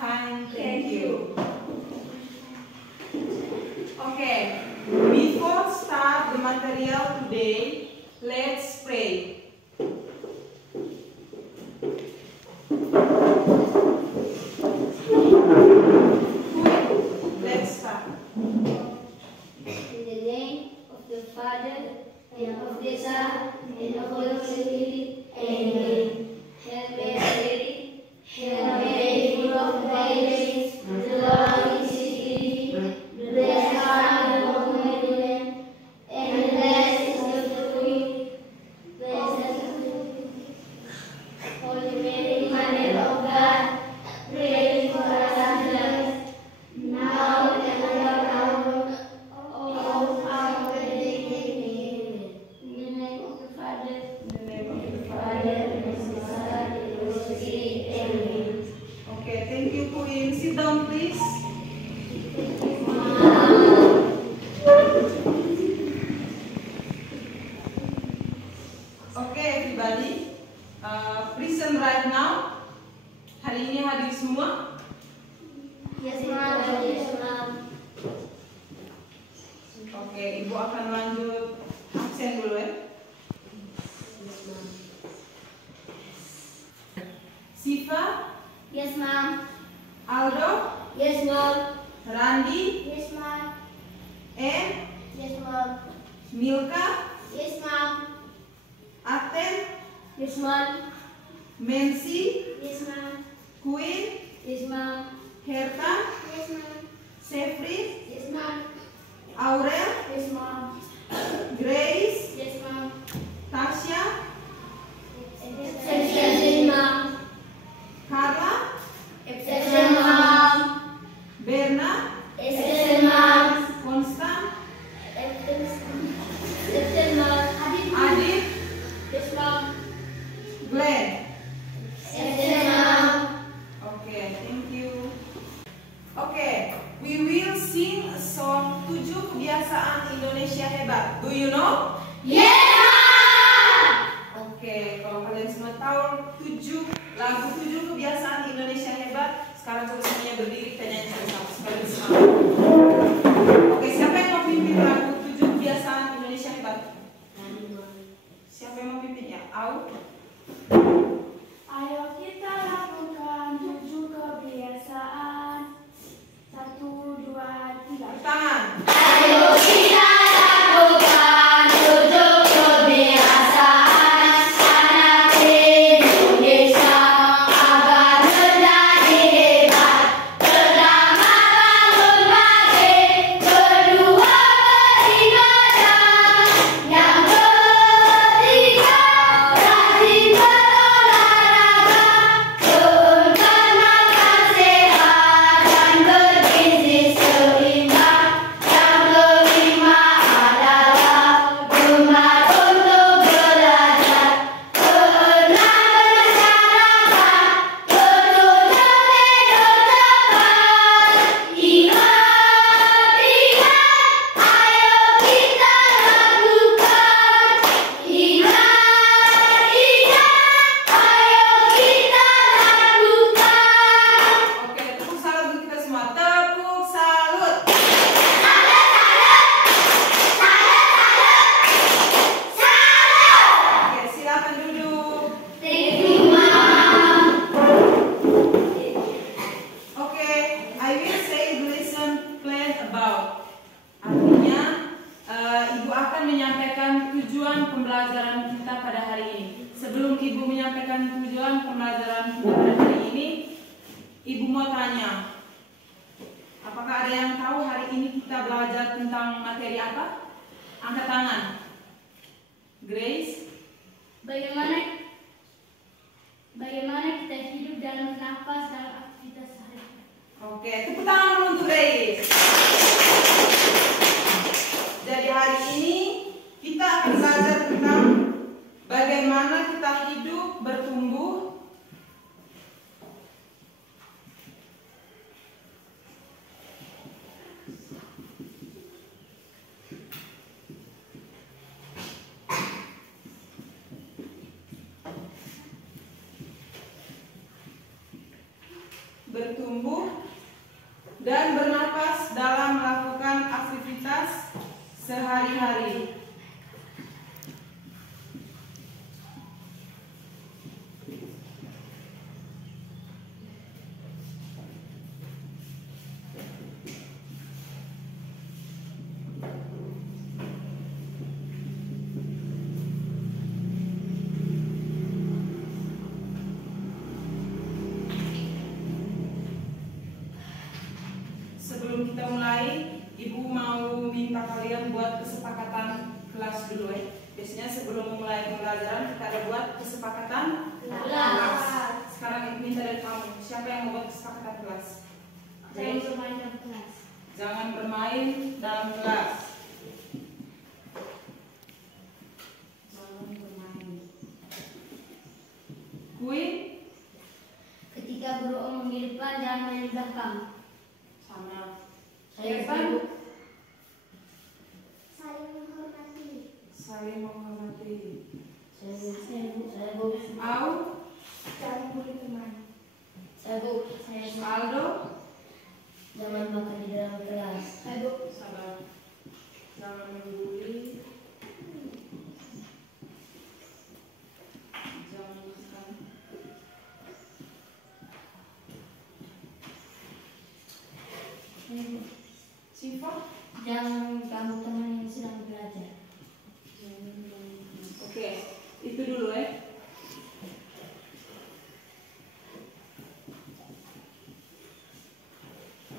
kind. Thank you. Okay, before start the material today, let's pray. Let's start. In the name of the Father, and of the Son, and of the Holy Spirit. Amen. Hail Mary, Hail Mary, full of grace, the Lord is with thee. Blessed are you among women, and blessed is the fruit of thy womb. Holy Mary, Mother of God, pray for us sinners, now and at the hour of our death. Amen. In the name of the Father, and of the Son, and of the Holy Spirit. Amen. Okay, thank you, Queen. Sit down, please. Okay, everybody. Listen right now. Hari ini hadir semua. Yes, Mom. Yes, Mom. Oke, Ibu akan lanjut absen dulu ya. Siva, Yes, Mom. Aldo, Yes, Mom. Randi, Yes, Mom. Yes, Mom. Milka, Yes, Mom. Aten, Yes, Mom. Mensi, Yes, Mom. Queen, Yes, Mom. Herta, Yes, Mom. Sefri, Yes, Mom. Aurel, Yes, Mom. Grace, Yes, Mom. Tasya, Yes, Mom. Carla, Yes, Mom. Berna, Yes, Mom. Konstan, Yes, Mom. Adit, Yes, Mom. Glenn. Yes, Mom. Okay, thank you. Okay, we will sing a song 7 Kebiasaan Indonesia Hebat. Do you know? Oke, kalau kalian semua tahu lagu 7 Kebiasaan Indonesia Hebat, sekarang coba semuanya berdiri, kita nyanyi satu-satu sekali semangat. Oke, siapa yang mau pimpin lagu 7 Kebiasaan Indonesia Hebat? Siapa yang mau pimpin ya? Au? Ayo kita lakukan 7 kebiasaan. 1, 2, 3. Tangan. Ayo kita lakukan 7 kebiasaan anak Indonesia agar menjadi hebat. Pertama, bangun pagi. Kedua, beribadah. Yang ketiga, rajin berolahraga. Keempat, makan sehat dan bergizi seimbang. Yang kelima adalah gemar untuk belajar. Keenam, bermasyarakat. Ketujuh, tidur cepat. Ingat, ayo kita lakukan. Ingat, ayo kita lakukan. Oke, tepuk salut untuk kita semua. Tepuk salut. Oke, silakan duduk. Thank you, Mom. Oke, I will say the lesson plan about. Artinya, Ibu akan menyampaikan tujuan pembelajaran kita pada hari ini. Sebelum Ibu menyampaikan tujuan pembelajaran kita pada hari ini, Ibu mau tanya, apakah ada yang tahu hari ini kita belajar tentang materi apa? Angkat tangan. Grace, Bagaimana kita hidup dan bernafas dalam aktivitas sehari-hari? oke, tepuk tangan dulu untuk Grace. Jadi hari ini kita akan belajar tentang bagaimana kita hidup, bertumbuh, bertumbuh, dan bernapas dalam melakukan aktivitas sehari-hari. Sebelum kita mulai, Ibu mau minta kalian buat kesepakatan kelas dulu ya. Biasanya sebelum memulai pembelajaran kita ada buat kesepakatan kelas. Sekarang Ibu minta dari kamu, siapa yang mau buat kesepakatan kelas? Jangan bermain dalam kelas. Jangan bermain dalam kelas. Jangan bermain. Queen, Ketika guru omong di depan, jangan main di belakang. sama. Saya Irfan, saling menghormati. saling menghormati. Saya bu. Au, Saling bully teman. Saya bu. Aldo, Jangan makan di dalam kelas. Saya bu. sabar. Jangan membuli. Jangan makan. Siva, Jangan ganggu teman yang sedang belajar. oke, itu dulu ya.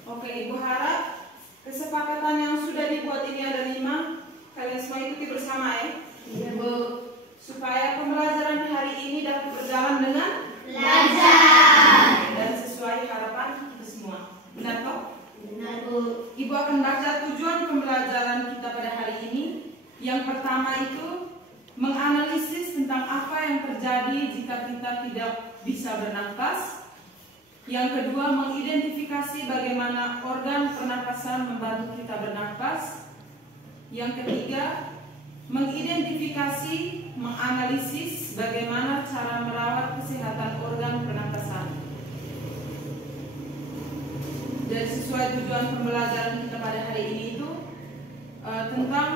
Oke, Ibu harap kesepakatan yang sudah dibuat ini ada 5. Kalian semua ikuti bersama ya. Iya bu. Supaya pembelajaran hari ini dapat berjalan dengan Belajar. dan sesuai harapan kita semua. Benar toh? Benar bu. Ibu akan baca tujuan pembelajaran kita pada hari ini. Yang pertama itu menganalisis tentang apa yang terjadi jika kita tidak bisa bernafas. Yang kedua, mengidentifikasi bagaimana organ pernapasan membantu kita bernafas. Yang ketiga, mengidentifikasi, menganalisis bagaimana cara merawat kesehatan organ pernapasan. Dan sesuai tujuan pembelajaran kita pada hari ini itu tentang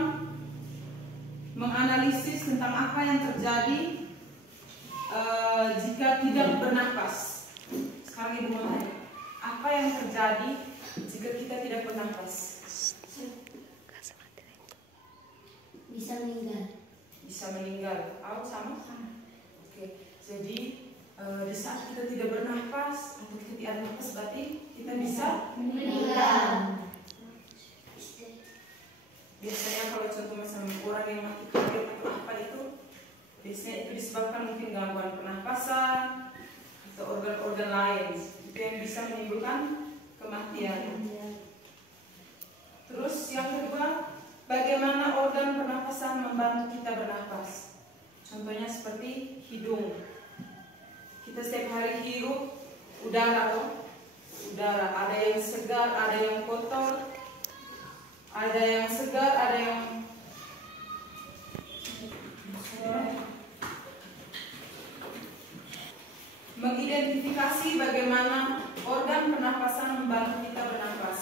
menganalisis tentang apa yang terjadi jika tidak bernafas. Sekarang Ibu mau tanya, apa yang terjadi jika kita tidak bernafas? Bisa meninggal. Bisa meninggal. Sama? Oke, jadi di saat kita tidak bernafas atau kita tidak nafas berarti kita bisa Meninggal. Biasanya kalau contoh misalnya orang yang mati kardiak atau apa itu, biasanya itu disebabkan mungkin gangguan pernapasan atau organ-organ lain itu yang bisa menimbulkan kematian. Terus yang kedua, bagaimana organ pernapasan membantu kita bernafas? Contohnya seperti hidung. Kita setiap hari hirup udara loh. Udara, ada yang segar, ada yang kotor, ada yang segar, ada yang mengidentifikasi bagaimana organ pernapasan membantu kita bernafas.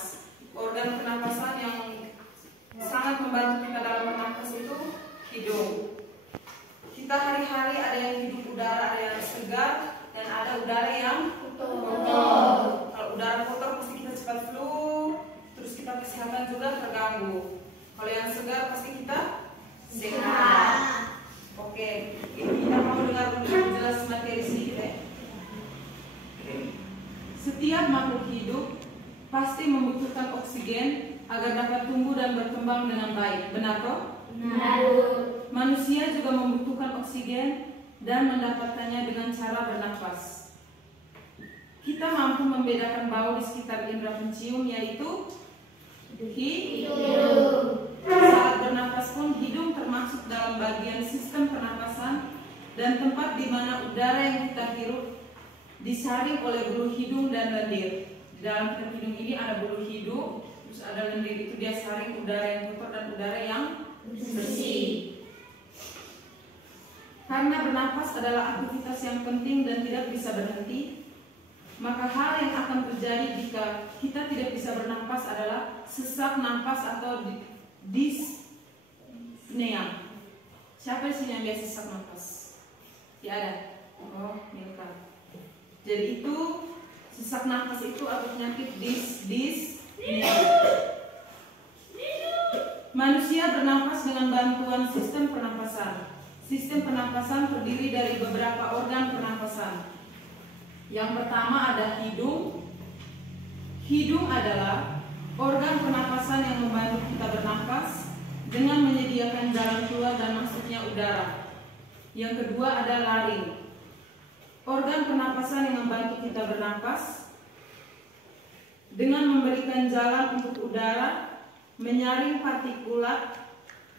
Organ pernapasan yang sangat membantu kita dalam bernafas itu hidung. Kita hari-hari ada yang hidup udara, ada yang segar, dan ada udara yang kotor. Kalau udara kotor pasti kita cepat flu, terus kita kesehatan juga terganggu. Kalau yang segar pasti kita sehat. Oke, ini kita mau dengar dulu jelas materi sedikit ya. Setiap makhluk hidup pasti membutuhkan oksigen agar dapat tumbuh dan berkembang dengan baik. Benar toh? Benar. Manusia juga membutuhkan oksigen dan mendapatkannya dengan cara bernafas. Kita mampu membedakan bau di sekitar indera pencium, yaitu hidung. Saat bernafas pun hidung termasuk dalam bagian sistem pernapasan dan tempat di mana udara yang kita hirup disaring oleh bulu hidung dan lendir. Di dalam kita hidung ini ada bulu hidung, terus ada lendir, itu dia saring udara yang kotor dan udara yang bersih. Karena bernafas adalah aktivitas yang penting dan tidak bisa berhenti, Maka hal yang akan terjadi jika kita tidak bisa bernafas adalah sesak nafas atau dyspnea. Siapa di sini yang biasa sesak nafas? Ya ada. Oh, Milka. Jadi itu sesak nafas itu atau penyakit dyspnea. Manusia bernafas dengan bantuan sistem pernapasan. Sistem pernapasan terdiri dari beberapa organ pernapasan. Yang pertama ada hidung. Hidung adalah organ pernapasan yang membantu kita bernafas dengan menyediakan jalan keluar dan masuknya udara. Yang kedua ada laring. Organ pernapasan yang membantu kita bernafas dengan memberikan jalan untuk udara, menyaring partikulat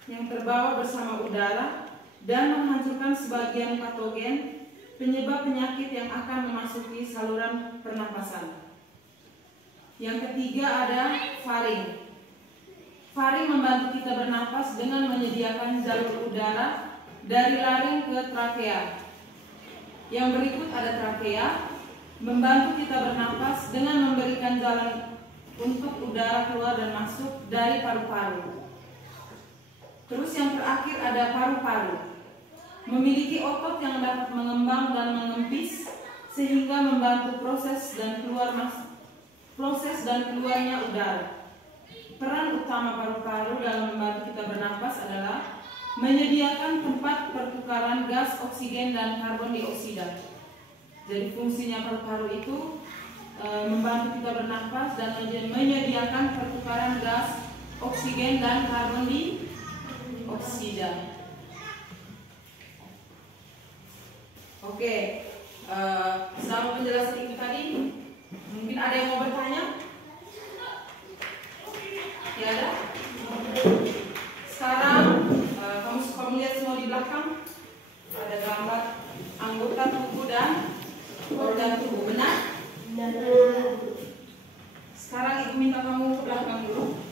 yang terbawa bersama udara, dan menghancurkan sebagian patogen penyebab penyakit yang akan memasuki saluran pernapasan. Yang ketiga ada faring. Faring membantu kita bernafas dengan menyediakan jalur udara dari laring ke trakea. Yang berikut ada trakea, membantu kita bernafas dengan memberikan jalan untuk udara keluar dan masuk dari paru-paru. Terus yang terakhir ada paru-paru. Memiliki otot yang dapat mengembang dan mengempis sehingga membantu proses dan keluarnya udara. Peran utama paru-paru dalam membantu kita bernafas adalah menyediakan tempat pertukaran gas oksigen dan karbon dioksida. Jadi fungsinya paru-paru itu membantu kita bernafas dan menyediakan pertukaran gas oksigen dan karbon dioksida. Oke, selama penjelasan itu tadi, mungkin ada yang mau bertanya? Ya ada? Sekarang kamu lihat semua di belakang ada gambar anggota tubuh dan organ tubuh, benar? Sekarang ibu minta kamu ke belakang dulu.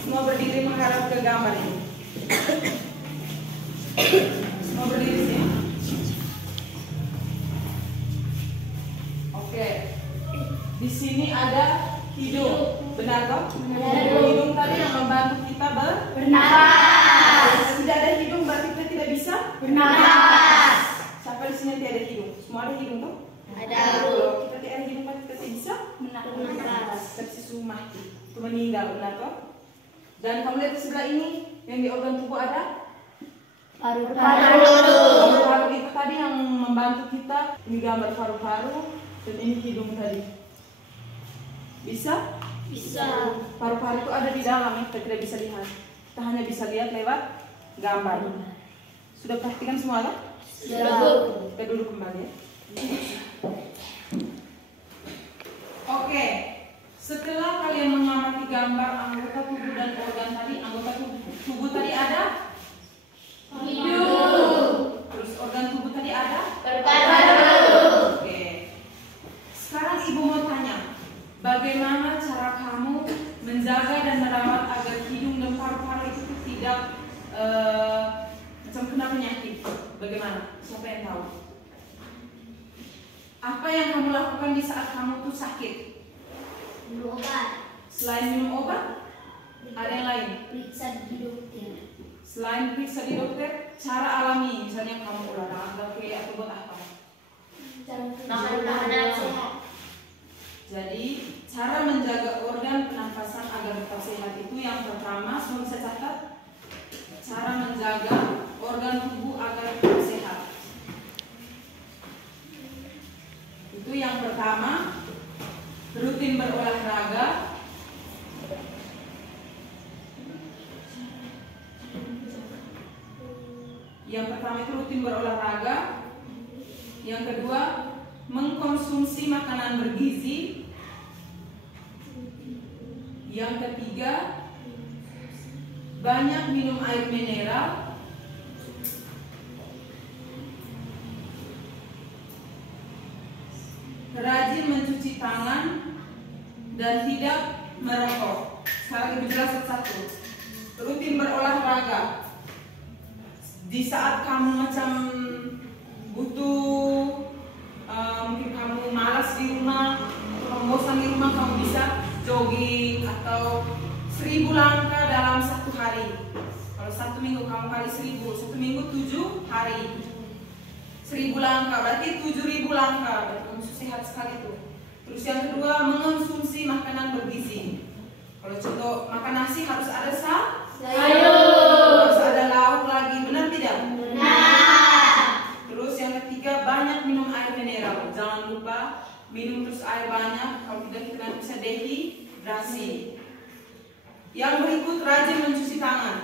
Semua berdiri menghadap ke gambar ini. Semua berdiri sini. Oke. Di sini ada hidung, benar toh? Hidung tadi yang membantu kita bernafas. Kalau tidak ada hidung berarti kita tidak bisa bernafas. Siapa di sini tidak ada hidung? Semua ada hidung toh? Ada. Kalau kita tidak ada hidung berarti kita tidak bisa bernafas. Kita bisa mati, itu meninggal, benar toh? Dan kamu lihat di sebelah ini yang di organ tubuh ada paru-paru itu tadi yang membantu kita. Ini gambar paru-paru dan ini hidung tadi. Bisa? Bisa. Paru-paru itu ada di dalam ya, kita tidak bisa lihat. Kita hanya bisa lihat lewat gambar. Sudah perhatikan semua kan? Sudah. Kita duduk kembali ya. Oke. Setelah kalian mengamati gambar anggota tubuh dan organ tadi, anggota tubuh tadi ada hidung. Terus organ tubuh tadi ada paru-paru. Oke. Sekarang ibu mau tanya, bagaimana cara kamu menjaga dan merawat agar hidung dan paru-paru itu tidak macam kena penyakit? Bagaimana? Siapa yang tahu? Apa yang kamu lakukan di saat kamu tuh sakit? Minum obat. Selain minum obat, ada yang lain? Periksa di dokter. Selain periksa di dokter, cara alami, misalnya kamu olahraga atau buat apa? Makan makanan sehat. Jadi cara menjaga organ pernafasan agar tetap sehat itu yang pertama, semua bisa catat. Cara menjaga organ tubuh agar tetap sehat. Itu yang pertama, rutin berolahraga. Yang pertama itu rutin berolahraga. Yang kedua, mengkonsumsi makanan bergizi. Yang ketiga, banyak minum air mineral. Rajin mencuci tangan dan tidak merokok. Sekarang ibu jelas satu-satu. Rutin berolahraga. Di saat kamu macam butuh mungkin kamu malas di rumah, kamu bosan di rumah, kamu bisa jogging atau 1000 langkah dalam 1 hari. Kalau 1 minggu kamu kali 1000, 1 minggu 7 hari. 1000 langkah berarti 7000 langkah, berarti kamu sehat sekali tuh. Terus yang kedua, mengonsumsi makanan bergizi. Kalau contoh makan nasi harus ada harus ada lauk lagi, benar tidak? Benar. Terus yang ketiga, banyak minum air mineral. Jangan lupa minum terus air banyak, kalau tidak kita bisa dehidrasi. Yang berikut, rajin mencuci tangan.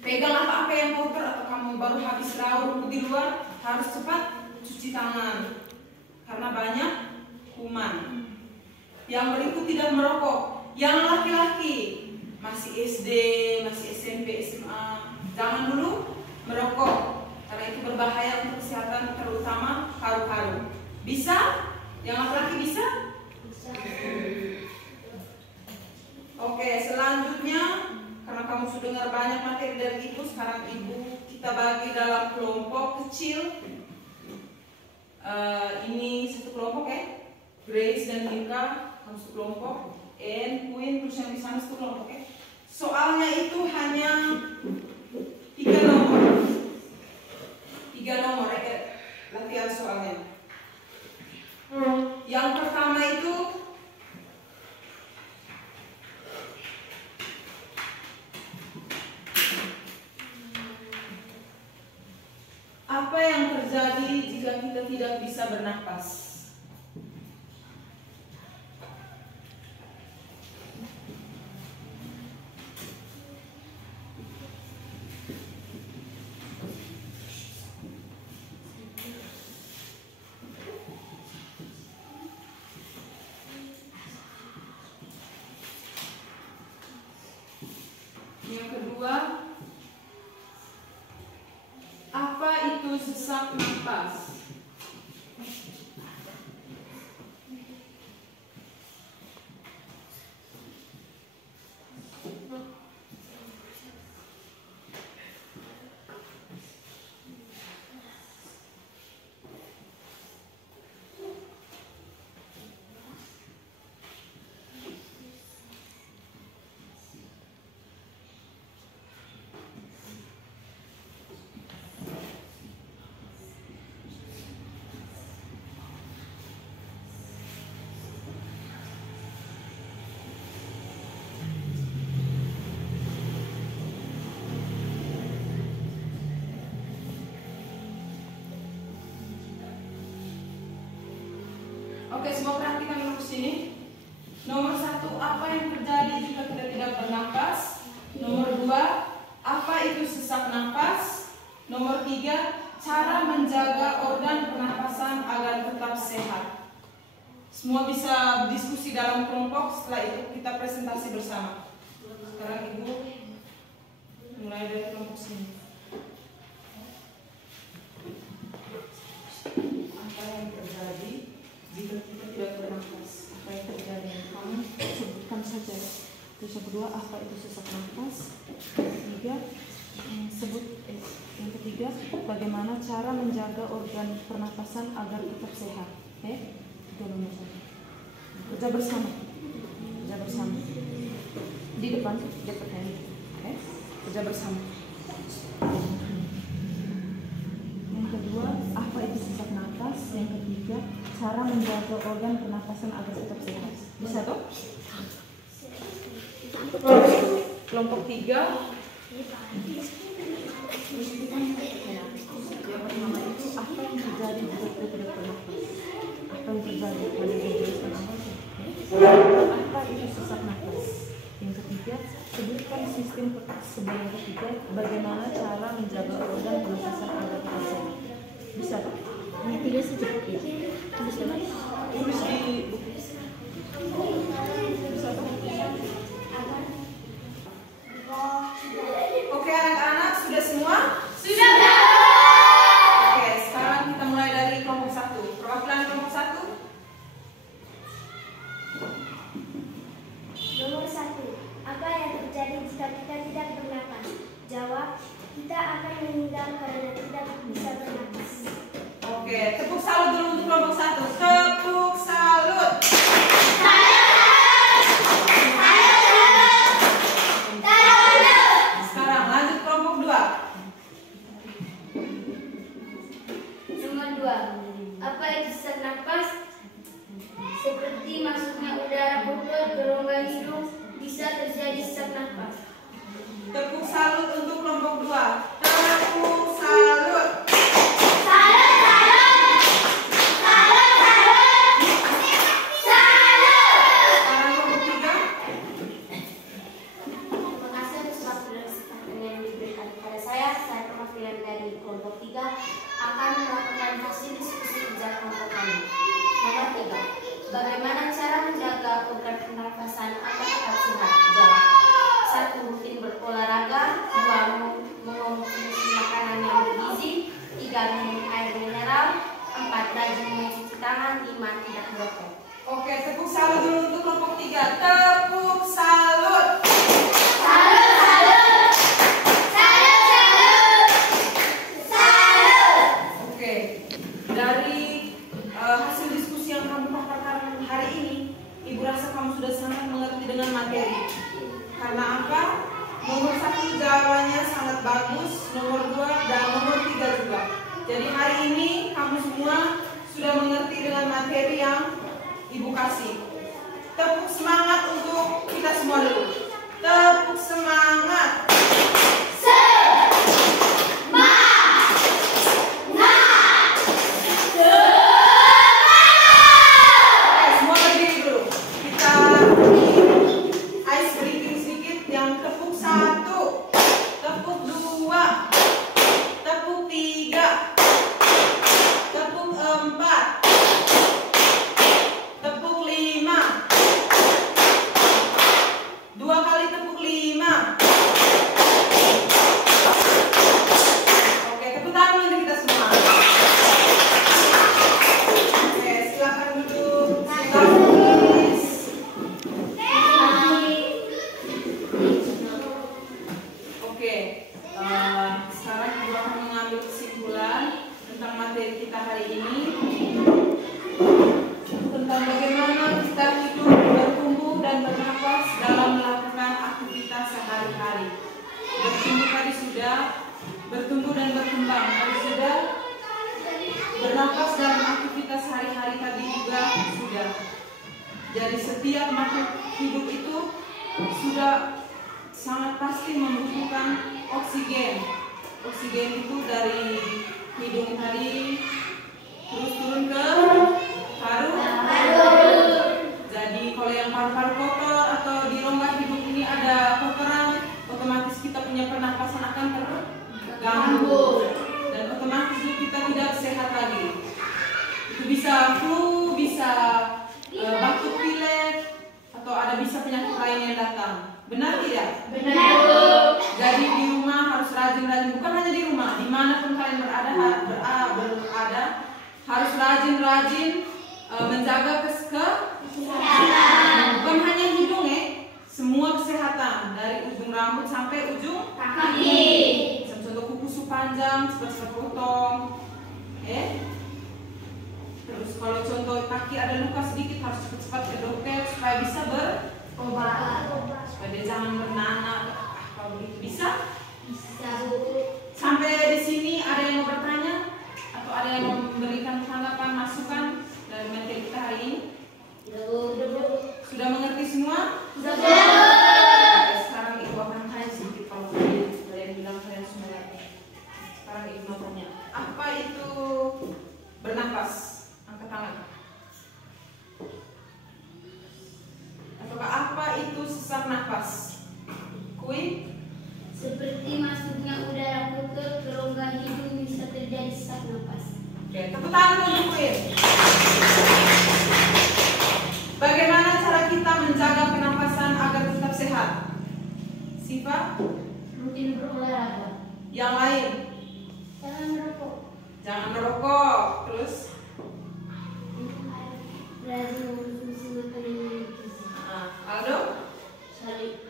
Pegang apa-apa yang kotor atau kamu baru habis raur di luar, harus cepat cuci tangan karena banyak kuman. Yang berikut, tidak merokok. Yang laki-laki masih SD, masih SMP, SMA, jangan dulu merokok karena itu berbahaya untuk kesehatan, terutama paru-paru. Bisa? Yang laki-laki bisa? Bisa. Oke, selanjutnya karena kamu sudah dengar banyak materi dari ibu, sekarang ibu kita bagi dalam kelompok kecil. Ini satu kelompok ya, Grace dan Nika kamu satu kelompok, and Queen terus yang di sana satu kelompok ya. Soalnya itu hanya 3 nomor, 3 nomor latihan soalnya. Yang pertama itu apa yang terjadi jika kita tidak bisa bernapas? Yang kedua, apa itu sesak napas? Oke, semua perhatikan dulu ke sini. Nomor 1, apa yang terjadi jika kita tidak bernapas? Nomor 2, apa itu sesak napas? Nomor 3, cara menjaga organ pernapasan agar tetap sehat. Semua bisa diskusi dalam kelompok, setelah itu kita presentasi bersama. Sekarang Ibu mulai dari kelompok sini. Apa yang terjadi jika kita tidak bernapas? Apa yang terjadi? Kamu sebutkan saja. Terus yang kedua, apa itu sesak nafas? Yang ketiga, bagaimana cara menjaga organ pernapasan agar tetap sehat? Itu nomor 1. Kerja bersama. Kerja bersama. Di depan, kerja bersama. Yang kedua, apa itu sesak nafas? Yang ketiga, cara menjaga organ pernapasan agar tetap sehat. Bisa toh? Kelompok 3. Yang pertama itu, apa yang terjadi jika kita tidak bernapas? Apa yang terjadi pada diri kita? Apa itu sesak nafas? Yang ketiga, sebutkan sistem pernapasan. Yang ketiga, bagaimana cara menjaga organ pernapasan agar tetap sehat. Bisa toh? Ini 3 secepet ya. Tulis di buku. Bisa toh? Oke anak-anak, sudah semua? Sudah. Oke, sekarang kita mulai dari kelompok 1. Perwakilan kelompok 1. Nomor 1. Apa yang terjadi jika kita tidak bernapas? Jawab, kita akan meninggal karena tidak bisa bernapas. Bagaimana cara menjaga organ pernafasan agar tetap sehat? Jawab. 1. Rutin berolahraga. 2. mengonsumsi makanan yang bergizi. 3. Minum air mineral. 4. Rajin mencuci tangan. 5. Tidak merokok. Oke, tepuk salut dulu untuk kelompok 3. Tepuk salut. Salut, salut. Salut, salut. Salut. Oke, dari hasil diskusi yang kamu paparkan hari ini, Ibu rasa kamu sudah sangat mengerti dengan materi. Karena apa? Nomor 1 jawabannya sangat bagus, nomor 2 dan nomor 3 juga. Jadi hari ini kamu semua sudah mengerti dengan materi yang Ibu kasih. Tepuk semangat untuk kita semua dulu. Tepuk semangat. Bertumbuh dan berkembang tadi sudah, bernafas dalam aktivitas sehari-hari tadi juga sudah. Jadi setiap makhluk hidup itu sudah sangat pasti membutuhkan oksigen. Oksigen itu dari hidung tadi terus turun ke paru. Jadi kalau yang paru-paru kotor atau di rongga hidup ini ada kotoran, otomatis kita punya pernapasan akan terganggu dan otomatis kita tidak sehat lagi. Itu bisa flu, bisa batuk pilek, atau ada bisa penyakit lain yang datang. Benar tidak? Benar. Jadi di rumah harus rajin-rajin, bukan hanya di rumah, dimanapun kalian berada harus rajin-rajin menjaga kesehatan. Bukan hanya hidung semua kesehatan dari ujung rambut sampai ujung kaki. Contoh kuku panjang, cepat-cepat potong. Terus kalau contoh kaki ada luka sedikit harus cepat-cepat ke dokter supaya bisa berobat. Supaya dia jangan bernanah kalau begitu. Bisa? Bisa. Sampai di sini ada yang mau bertanya atau ada yang mau memberikan tanggapan masukan dari materi kita hari ini? Sudah mengerti semua? Sudah. Sekarang Ibu akan tanya sedikit kalau kalian bilang kalian semua ngerti. Sekarang Ibu mau tanya, apa itu bernapas? Angkat tangan. Ataukah apa itu sesak nafas? Kui? Seperti masuknya udara kotor ke rongga hidung bisa terjadi sesak nafas. Oke, tepuk tangan untuk Kui. Bagaimana cara kita menjaga pernapasan agar tetap sehat? Siva? Rutin berolahraga. Yang lain? Jangan merokok. Jangan merokok. Terus? Rajin mengonsumsi makanan yang bergizi. Aldo?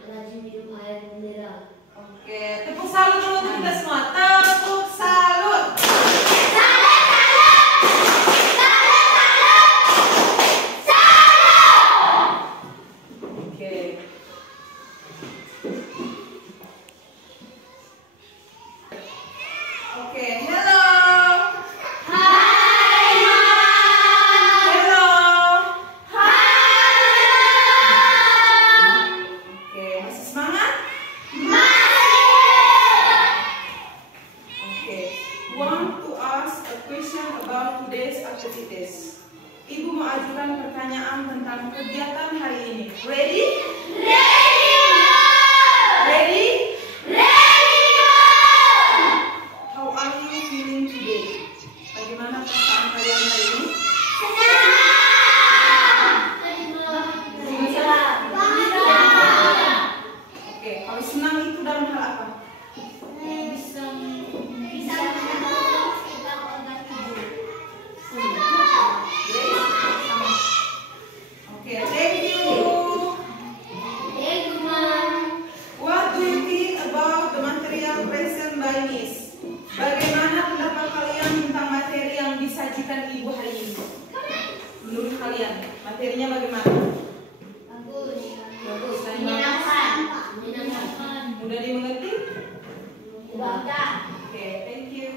Rajin minum air mineral. Oke, tepuk salut dulu untuk kita semua. Tepuk salut. Ibu mau ajukan pertanyaan tentang kegiatan hari ini. Ready? Ready, Ready? Ready, How are you feeling today? Bagaimana perasaan kalian hari ini? Senang. menurut kalian? Materinya bagaimana? Bagus. Bagus. Menyenangkan. Mudah dimengerti? Bangga. Oke, thank you.